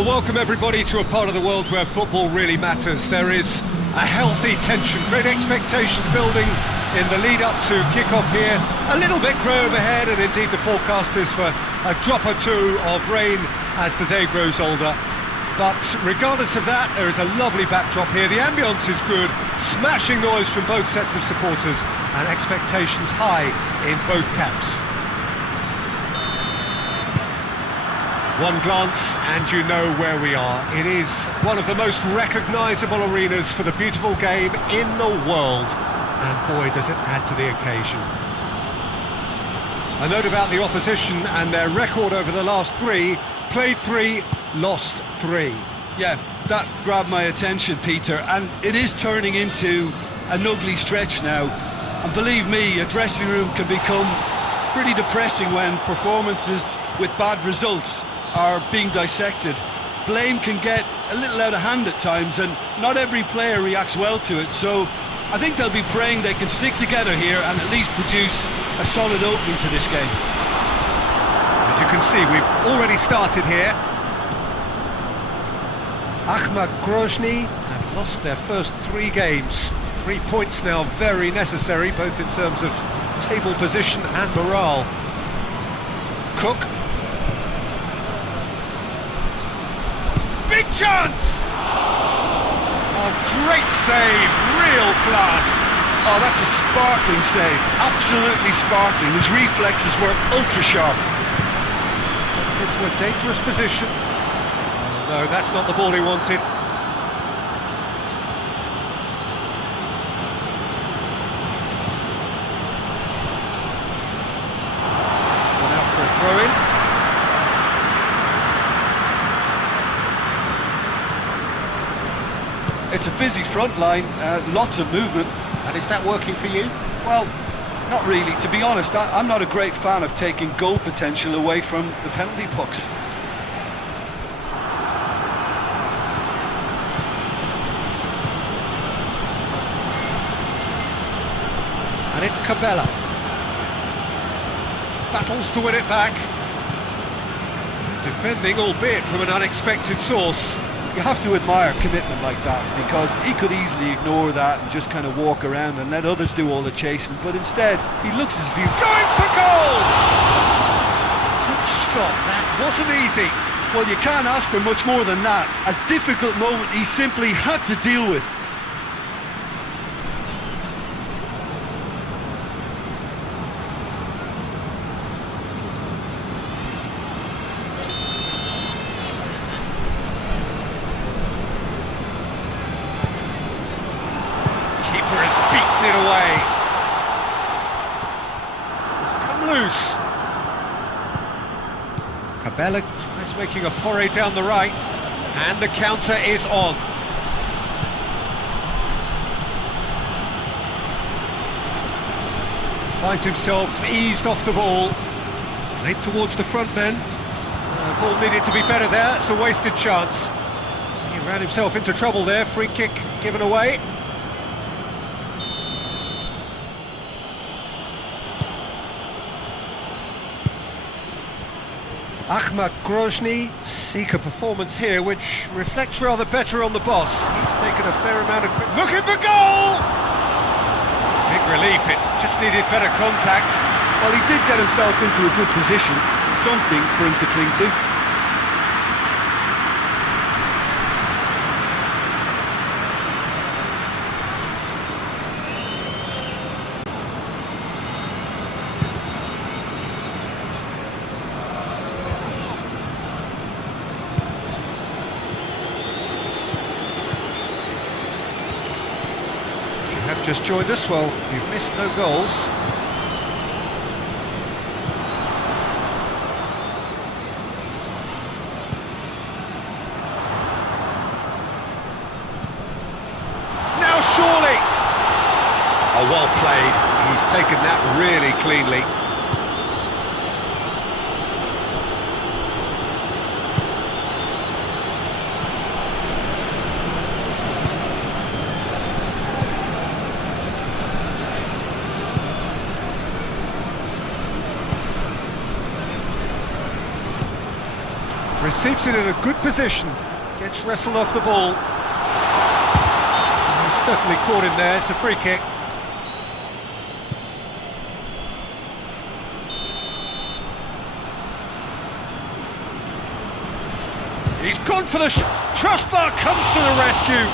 Well, welcome everybody to a part of the world where football really matters. There is a healthy tension, great expectation building in the lead up to kick-off here. A little bit grey overhead, and indeed the forecast is for a drop or two of rain as the day grows older. But regardless of that, there is a lovely backdrop here. The ambience is good, smashing noise from both sets of supporters, and expectations high in both camps. One glance and you know where we are. It is one of the most recognisable arenas for the beautiful game in the world. And boy, does it add to the occasion. A note about the opposition and their record over the last three. Played 3, lost 3. Yeah, that grabbed my attention, Peter, and it is turning into an ugly stretch now. And believe me, a dressing room can become pretty depressing when performances with bad results are being dissected. Blame can get a little out of hand at times, and not every player reacts well to it, so I think they'll be praying they can stick together here and at least produce a solid opening to this game. As you can see, we've already started here. Ahmad Grozny have lost their first 3 games. 3 points now very necessary, both in terms of table position and morale. Cook. Big chance! Oh, great save, real class. Oh, that's a sparkling save, absolutely sparkling. His reflexes were ultra sharp. Gets into a dangerous position. Oh, no, that's not the ball he wanted. One out for a throw-in. It's a busy front line, lots of movement. And is that working for you? Well, not really. To be honest, I'm not a great fan of taking goal potential away from the penalty pucks. And it's Cabela. Battles to win it back. Defending, albeit from an unexpected source. You have to admire commitment like that, because he could easily ignore that and just kind of walk around and let others do all the chasing, but instead he looks as if he's going for goal! Good stop, that wasn't easy. Well, you can't ask for much more than that. A difficult moment he simply had to deal with. It away. It's come loose. Cabela tries making a foray down the right, and the counter is on. Finds himself eased off the ball. Late towards the front men. Ball needed to be better there. It's a wasted chance. He ran himself into trouble there. Free kick given away. Ahmad Grozny seek a performance here which reflects rather better on the boss. He's taken a fair amount of... Looking for goal! Big relief, it just needed better contact. Well, he did get himself into a good position, something for him to cling to. Have just joined us, well, you've missed no goals. Now surely! Oh, well played. He's taken that really cleanly. Receives it in a good position. Gets wrestled off the ball. He's certainly caught him there. It's a free kick. He's gone for the crossbar, comes to the rescue.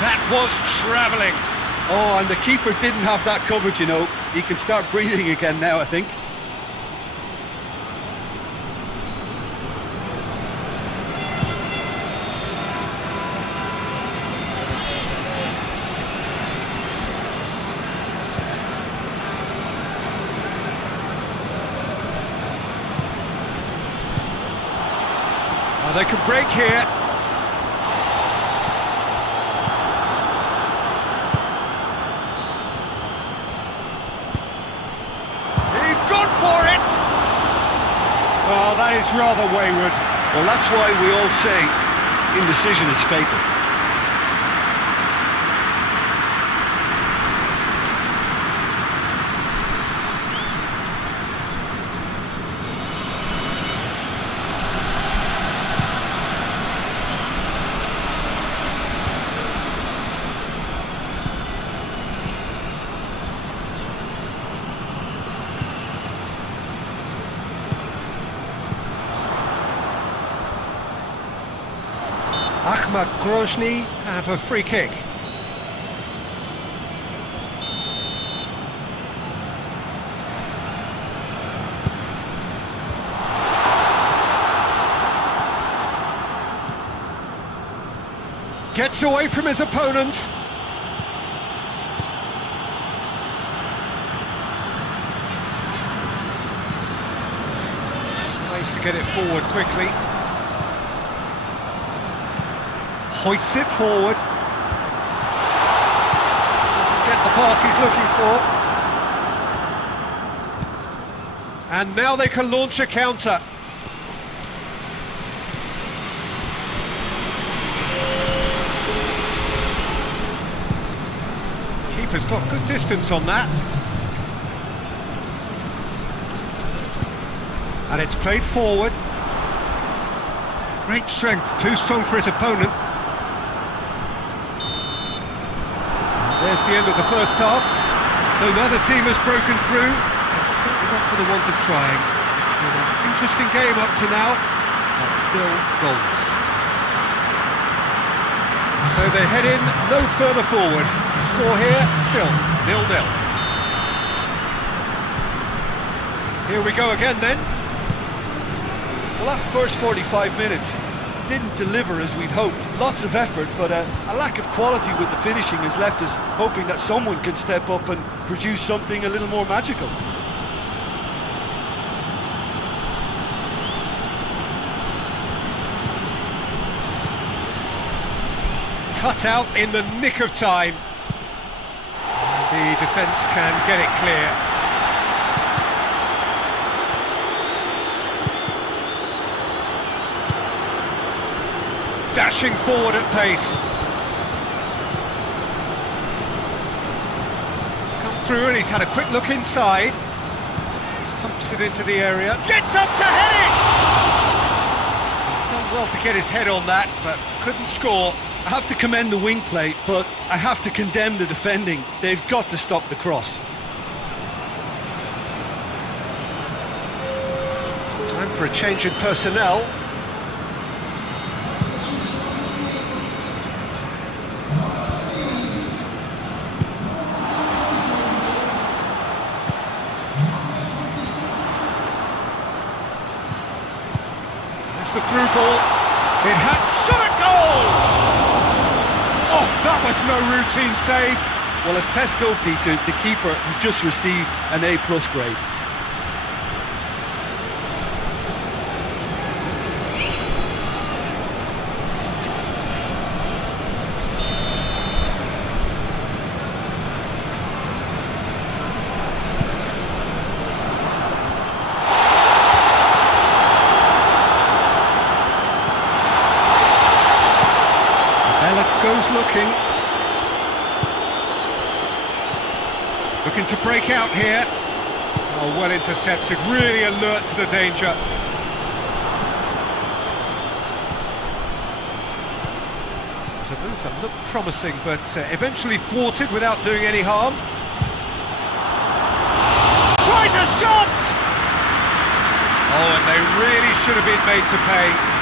That was travelling. Oh, and the keeper didn't have that covered, you know. He can start breathing again now, I think. Oh, they can break here. He's gone for it! Oh, that is rather wayward. Well, that's why we all say indecision is fatal. Ahmad Grodny have a free kick. Gets away from his opponents. Ways to get it forward quickly. Hoists it forward. Doesn't get the pass he's looking for. And now they can launch a counter. Keeper's got good distance on that. And it's played forward. Great strength, too strong for his opponent. There's the end of the first half. So neither team has broken through, and certainly not for the want of trying. Been an interesting game up to now, but still goals. So they head in no further forward. The score here, still 0-0. Here we go again then. Well, that first 45 minutes didn't deliver as we'd hoped. Lots of effort, but a lack of quality with the finishing has left us hoping that someone can step up and produce something a little more magical. Cut out in the nick of time. The defence can get it clear. Dashing forward at pace. He's come through and he's had a quick look inside. Pumps it into the area. Gets up to head it! He's done well to get his head on that, but couldn't score. I have to commend the wing play, but I have to condemn the defending. They've got to stop the cross. Time for a change in personnel. The through ball, it had shot a goal! Oh, that was no routine save. Well, as Tesco, Peter, the keeper has just received an A+ grade. Goes looking to break out here. Oh, well intercepted, really alert to the danger. was a move that looked promising, but eventually thwarted without doing any harm. Tries a shot! Oh, and they really should have been made to pay.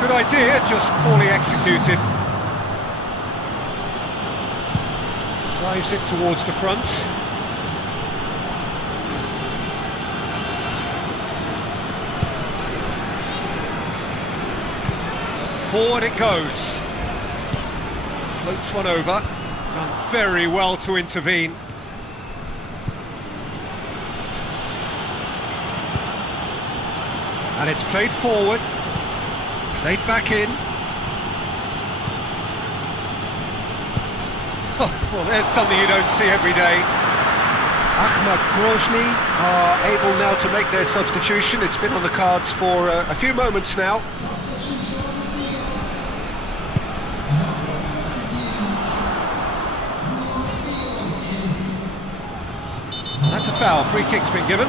Good idea, just poorly executed. Drives it towards the front. Forward it goes. Floats one over. Done very well to intervene. And it's played forward. Played back in. Oh, well, there's something you don't see every day. Ahmad Grozный are able now to make their substitution. It's been on the cards for a few moments now. That's a foul. Free kick's been given.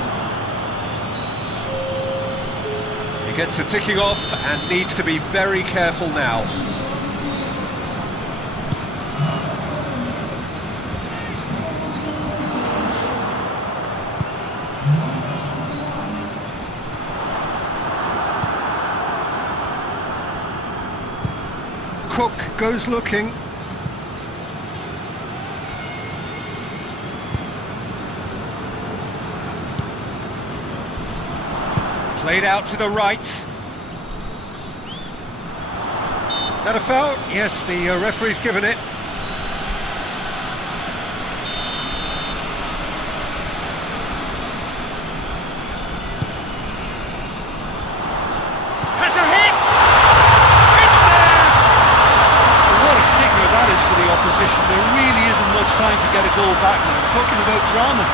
He gets the ticking off and needs to be very careful now. Cook goes looking. Played out to the right. That a foul? Yes, the referee's given it. Has a hit! It's there! What a signal that is for the opposition. There really isn't much time to get a goal back now. Talking about drama.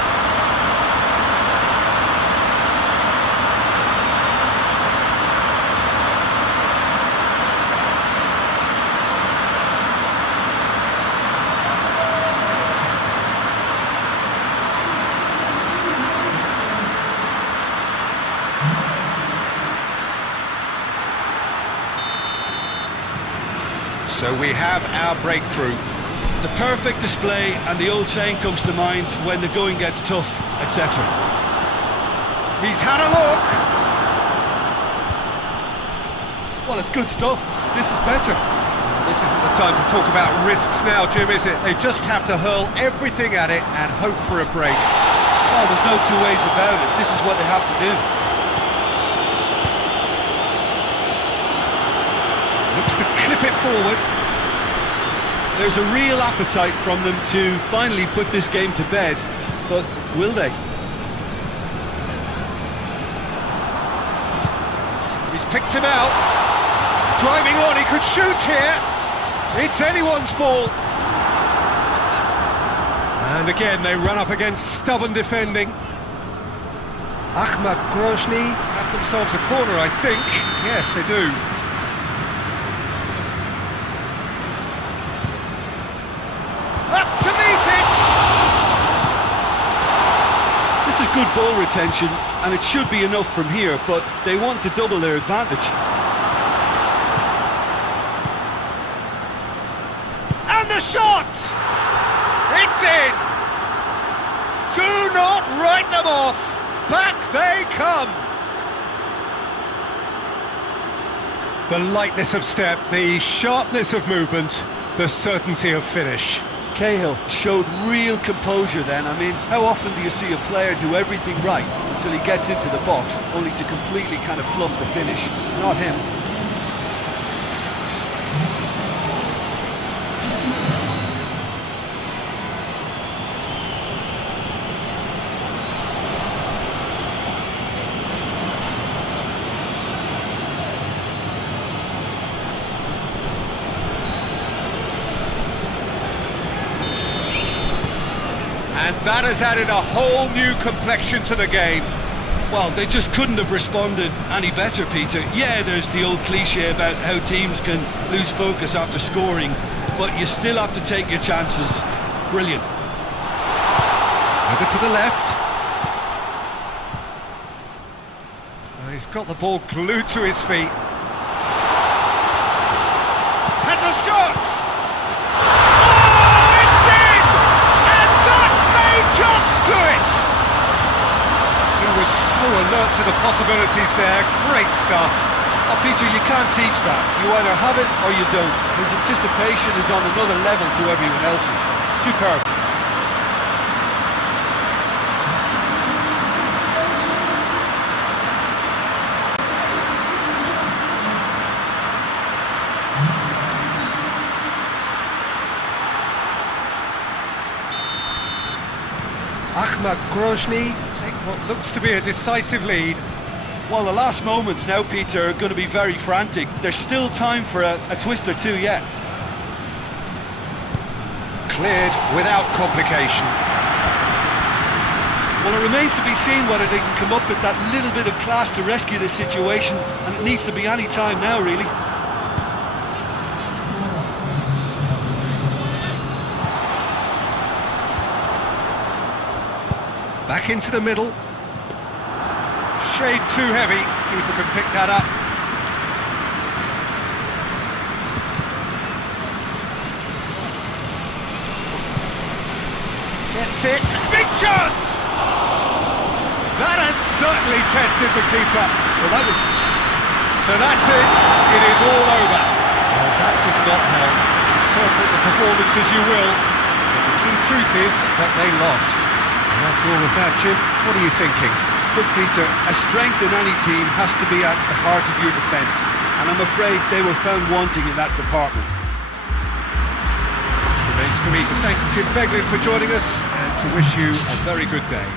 So we have our breakthrough. The perfect display, and the old saying comes to mind, when the going gets tough, etc. He's had a look. Well, it's good stuff. This is better. This isn't the time to talk about risks now, Jim, is it? They just have to hurl everything at it and hope for a break. Oh, there's no two ways about it. This is what they have to do. Looks to clip it forward. There's a real appetite from them to finally put this game to bed, but will they? He's picked him out. Driving on, he could shoot here. It's anyone's ball. And again, they run up against stubborn defending. Ahmad Grozный have themselves a corner, I think. Yes, they do. Up to meet it! This is good ball retention, and it should be enough from here, but they want to double their advantage. And the shot! It's in! Do not write them off! Back they come! The lightness of step, the sharpness of movement, the certainty of finish. Cahill showed real composure then. I mean, how often do you see a player do everything right until he gets into the box, only to completely kind of fluff the finish? Not him. And that has added a whole new complexion to the game. Well, they just couldn't have responded any better, Peter. Yeah, there's the old cliche about how teams can lose focus after scoring, but you still have to take your chances. Brilliant. Over to the left. He's got the ball glued to his feet. Has a shot! Oh, it's in! And that may just do it! He was so alert to the possibilities there. Great stuff. Oh, Peter, you can't teach that. You either have it or you don't. His anticipation is on another level to everyone else's. Superb. Ahmad Grodny take what looks to be a decisive lead. Well, the last moments now, Peter, are going to be very frantic. There's still time for a twist or two yet. Cleared without complication. Well, it remains to be seen whether they can come up with that little bit of class to rescue the situation, and it needs to be any time now, really. Back into the middle. Shade too heavy. Keeper can pick that up. Gets it. Big chance! That has certainly tested the keeper. So that's it. It is all over. Well, that does not help. Interpret the performance as you will. But the key truth is that they lost. After all of that, Jim, what are you thinking? Look, Peter, a strength in any team has to be at the heart of your defence, and I'm afraid they were found wanting in that department. Remains for me to thank Jim Beglin for joining us and to wish you a very good day.